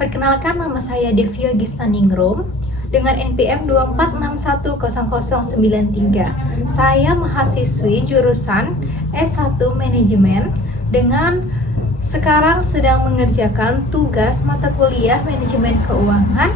Perkenalkan, nama saya Devio Gisnaningrum dengan NPM 246100093. Saya mahasiswi jurusan S1 Manajemen dengan sekarang sedang mengerjakan tugas mata kuliah Manajemen Keuangan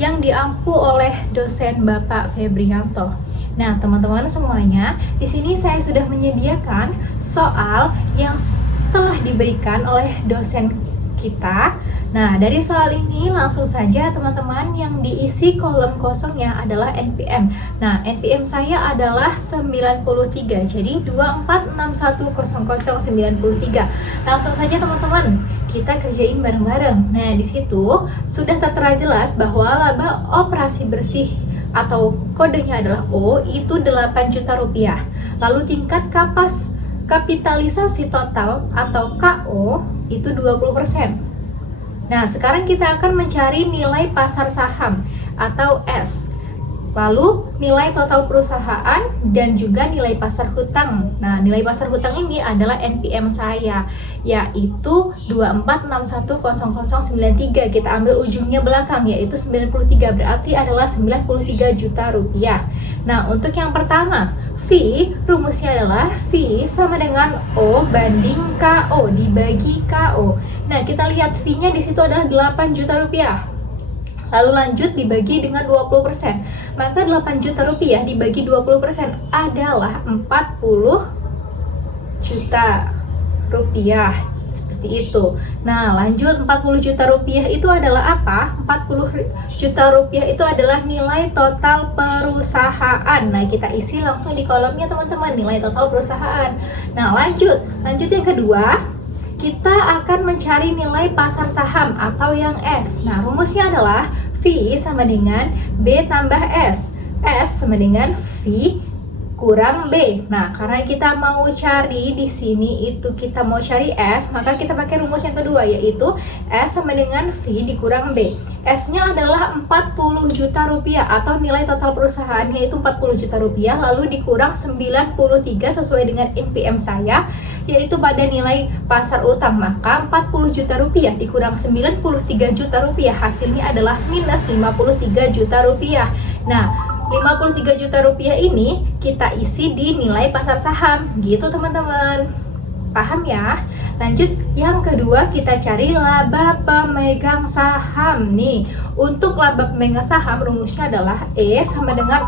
yang diampu oleh dosen Bapak Febrianto. Nah, teman-teman semuanya, di sini saya sudah menyediakan soal yang telah diberikan oleh dosen kita. Nah, dari soal ini langsung saja teman-teman, yang diisi kolom kosongnya adalah NPM. Nah, NPM saya adalah 93. Jadi 246100093. Langsung saja teman-teman, kita kerjain bareng-bareng. Nah, di situ sudah tertera jelas bahwa laba operasi bersih atau kodenya adalah O itu 8 juta rupiah. Lalu tingkat kapitalisasi total atau KO itu 20%. Nah, sekarang kita akan mencari nilai pasar saham atau S. Lalu nilai total perusahaan dan juga nilai pasar hutang. Nah, nilai pasar hutang ini adalah NPM saya, yaitu 246100093. Kita ambil ujungnya belakang, yaitu 93, berarti adalah 93 juta rupiah. Nah, untuk yang pertama, V, rumusnya adalah V sama dengan O banding KO dibagi KO. Nah, kita lihat V-nya di situ adalah 8 juta rupiah. Lalu lanjut dibagi dengan 20%. Maka 8 juta rupiah dibagi 20% adalah 40 juta rupiah. Seperti itu. Nah, lanjut 40 juta rupiah itu adalah apa? 40 juta rupiah itu adalah nilai total perusahaan. Nah, kita isi langsung di kolomnya teman-teman, nilai total perusahaan. Nah, lanjut yang kedua, kita akan mencari nilai pasar saham atau yang S. Nah, rumusnya adalah V sama dengan B tambah S. S sama dengan V kurang B. Nah, karena kita mau cari di sini itu kita mau cari S, maka kita pakai rumus yang kedua, yaitu S sama dengan V dikurang B. S-nya adalah 40 juta rupiah atau nilai total perusahaan, yaitu 40 juta rupiah, lalu dikurang 93 sesuai dengan NPM saya, yaitu pada nilai pasar utang. Maka 40 juta rupiah dikurang 93 juta rupiah, hasilnya adalah minus 53 juta rupiah. Nah, 53 juta rupiah ini kita isi di nilai pasar saham, gitu teman-teman. Paham ya? Lanjut yang kedua, kita cari laba pemegang saham. Nih, untuk laba pemegang saham rumusnya adalah E sama dengan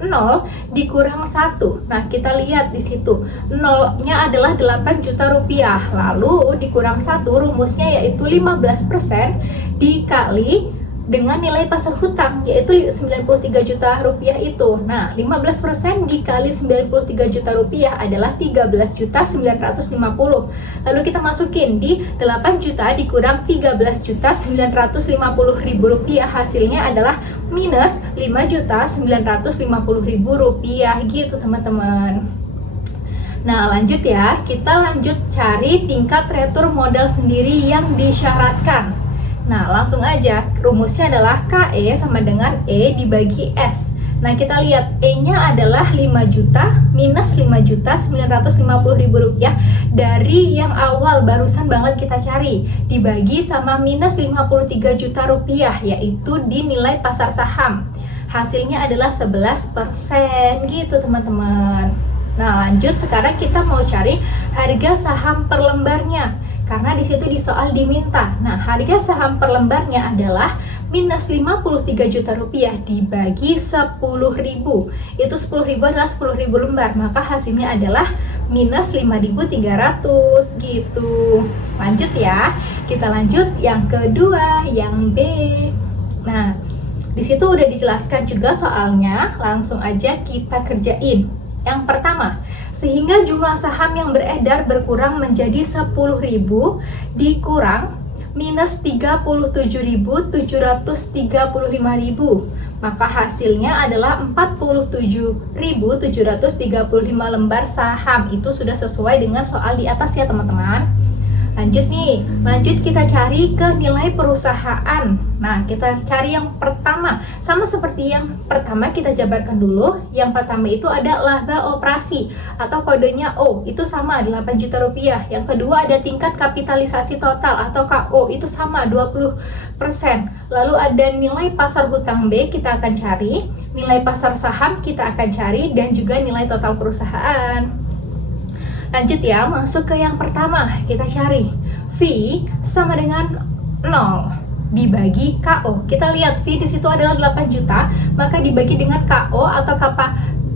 0 dikurang 1. Nah, kita lihat di situ. 0-nya adalah 8 juta rupiah. Lalu dikurang 1 rumusnya yaitu 15% dikali dengan nilai pasar hutang, yaitu 93 juta rupiah itu. Nah, 15% dikali 93 juta rupiah adalah 13.950. Lalu kita masukin di 8 juta dikurang 13.950.000 rupiah, hasilnya adalah minus 5.950.000 rupiah, gitu teman-teman. Nah, lanjut ya, kita lanjut cari tingkat retur modal sendiri yang disyaratkan. Nah, langsung aja, rumusnya adalah KE sama dengan E dibagi S. Nah, kita lihat E-nya adalah 5 juta minus 5.950.000 rupiah dari yang awal barusan banget kita cari, dibagi sama minus 53 juta rupiah, yaitu di nilai pasar saham. Hasilnya adalah 11%, gitu teman-teman. Nah, lanjut sekarang kita mau cari harga saham per lembarnya, karena di situ di soal diminta. Nah, harga saham per lembarnya adalah minus 53 juta rupiah dibagi 10.000. Itu 10.000 adalah 10.000 lembar, maka hasilnya adalah minus 5.300, gitu. Lanjut ya, kita lanjut yang kedua, yang B. Nah, di situ udah dijelaskan juga soalnya, langsung aja kita kerjain. Yang pertama, sehingga jumlah saham yang beredar berkurang menjadi 10.000 dikurang minus 37.735.000, maka hasilnya adalah 47.735 lembar saham. Itu sudah sesuai dengan soal di atas ya teman-teman. Lanjut kita cari ke nilai perusahaan. Nah, kita cari yang pertama. Sama seperti yang pertama, kita jabarkan dulu. Yang pertama itu ada laba operasi atau kodenya O, itu sama 8 juta rupiah. Yang kedua ada tingkat kapitalisasi total atau KO, itu sama 20%. Lalu ada nilai pasar hutang B, kita akan cari. Nilai pasar saham kita akan cari, dan juga nilai total perusahaan. Lanjut ya, masuk ke yang pertama, kita cari V sama dengan 0 dibagi KO. Kita lihat V di situ adalah 8 juta, maka dibagi dengan KO atau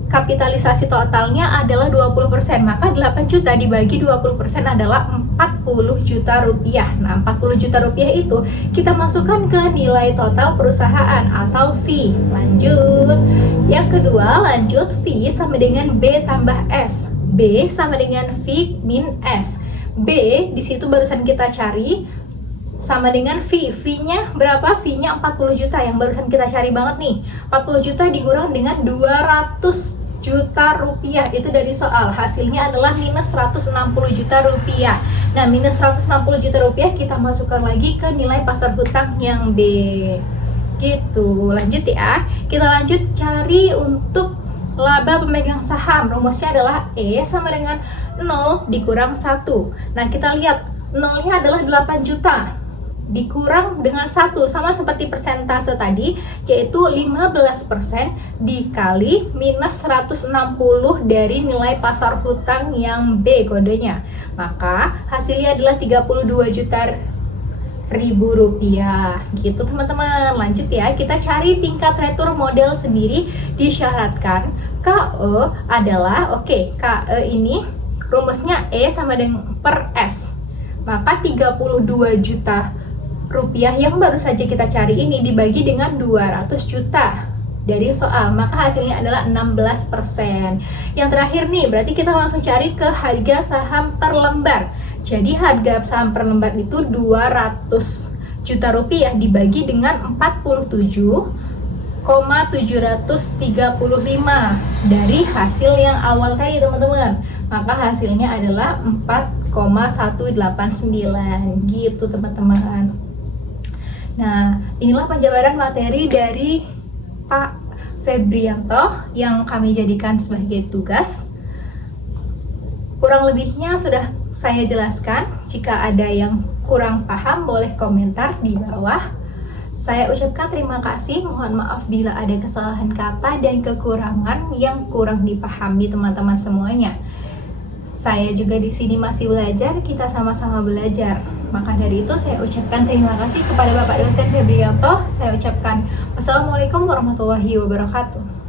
kapitalisasi totalnya adalah 20%, maka 8 juta dibagi 20% adalah 40 juta rupiah. Nah, 40 juta rupiah itu kita masukkan ke nilai total perusahaan atau V. Lanjut. Yang kedua, lanjut V sama dengan B tambah S. B sama dengan V min S. B di situ barusan kita cari sama dengan V. V-nya berapa? V-nya 40 juta yang barusan kita cari banget nih. 40 juta dikurang dengan 200 juta rupiah, itu dari soal. Hasilnya adalah minus 160 juta rupiah. Nah, minus 160 juta rupiah kita masukkan lagi ke nilai pasar hutang yang B. Gitu. Lanjut ya. Kita lanjut cari untuk laba pemegang saham. Rumusnya adalah E sama dengan 0 dikurang 1. Nah, kita lihat 0-nya adalah 8 juta dikurang dengan 1, sama seperti persentase tadi, yaitu 15% dikali minus 160 dari nilai pasar hutang yang B kodenya. Maka hasilnya adalah 32 juta ribu rupiah. Gitu teman-teman. Lanjut ya, kita cari tingkat retur modal sendiri. Disyaratkan KE adalah, KE ini rumusnya E sama dengan per S, maka 32 juta rupiah yang baru saja kita cari ini dibagi dengan 200 juta dari soal, maka hasilnya adalah 16%. Yang terakhir nih, berarti kita langsung cari ke harga saham per lembar. Jadi harga saham per lembar itu 200 juta rupiah dibagi dengan 47,735 dari hasil yang awal tadi teman-teman. Maka hasilnya adalah 4,189 gitu teman-teman. Nah, inilah penjabaran materi dari Pak Febrianto yang kami jadikan sebagai tugas. Kurang lebihnya sudah saya jelaskan. Jika ada yang kurang paham, boleh komentar di bawah. Saya ucapkan terima kasih. Mohon maaf bila ada kesalahan kata dan kekurangan yang kurang dipahami teman-teman semuanya. Saya juga di sini masih belajar, kita sama-sama belajar. Maka dari itu saya ucapkan terima kasih kepada Bapak dosen Febrianto. Saya ucapkan wassalamualaikum warahmatullahi wabarakatuh.